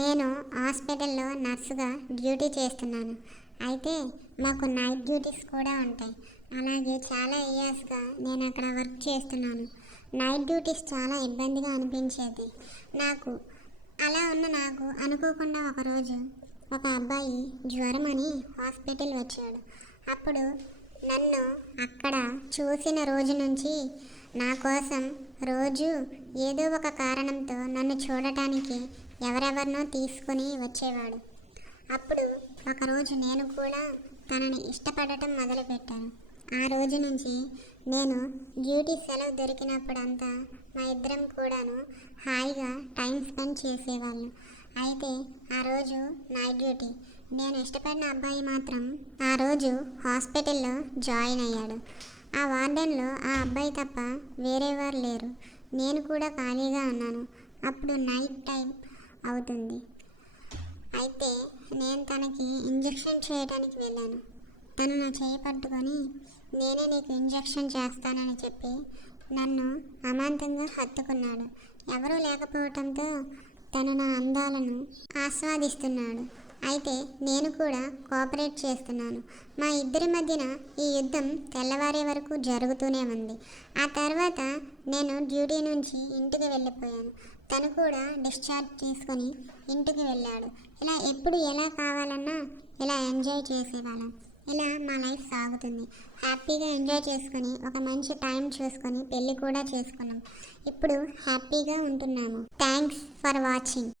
నేను హాస్పిటల్లో నర్సుగా డ్యూటీ చేస్తున్నాను. అయితే మాకు నైట్ డ్యూటీస్ కూడా ఉంటాయి. అలాగే చాలా ఇయర్స్గా నేను అక్కడ వర్క్ చేస్తున్నాను. నైట్ డ్యూటీస్ చాలా ఇబ్బందిగా అనిపించేది నాకు. అలా ఉన్న నాకు అనుకోకుండా ఒకరోజు ఒక అబ్బాయి జ్వరం అని హాస్పిటల్ వచ్చాడు. అప్పుడు నన్ను అక్కడ చూసిన రోజు నుంచి నా కోసం రోజు ఏదో ఒక కారణంతో నన్ను చూడటానికి ఎవరెవరినో తీసుకొని వచ్చేవాడు. అప్పుడు ఒకరోజు నేను కూడా తనని ఇష్టపడటం మొదలుపెట్టాను. ఆ రోజు నుంచి నేను డ్యూటీ సెలవు దొరికినప్పుడంతా మా ఇద్దరం కూడాను హాయిగా టైం స్పెండ్ చేసేవాళ్ళం. అయితే ఆ రోజు నైట్ డ్యూటీ. నేను ఇష్టపడిన అబ్బాయి మాత్రం ఆ రోజు హాస్పిటల్లో జాయిన్ అయ్యాడు. ఆ వార్డెన్లో ఆ అబ్బాయి తప్ప వేరేవారు లేరు. నేను కూడా ఖాళీగా ఉన్నాను. అప్పుడు నైట్ టైం అవుతుంది. అయితే నేను తనకి ఇంజెక్షన్ చేయడానికి వెళ్ళాను. తను నా చేయి పట్టుకొని నేనే నీకు ఇంజెక్షన్ చేస్తానని చెప్పి నన్ను అమాంతంగా హత్తుకున్నాడు. ఎవరూ లేకపోవటంతో తను నా అందాలను ఆస్వాదిస్తున్నాడు. అయితే నేను కూడా కోఆపరేట్ చేస్తున్నాను. మా ఇద్దరి మధ్యన ఈ యుద్ధం తెల్లవారే వరకు జరుగుతూనే ఉంది. ఆ తర్వాత నేను డ్యూటీ నుంచి ఇంటికి వెళ్ళిపోయాను. తను కూడా డిశ్చార్జ్ తీసుకొని ఇంటికి వెళ్ళాడు. ఇలా ఎప్పుడు ఎలా కావాలన్నా ఇలా ఎంజాయ్ చేసేవాళ్ళం. ఇలా మా లైఫ్ సాగుతుంది. హ్యాపీగా ఎంజాయ్ చేసుకొని ఒక మంచి టైం చూసుకొని పెళ్ళి కూడా చేసుకున్నాం. ఇప్పుడు హ్యాపీగా ఉంటున్నాము. Thanks for watching.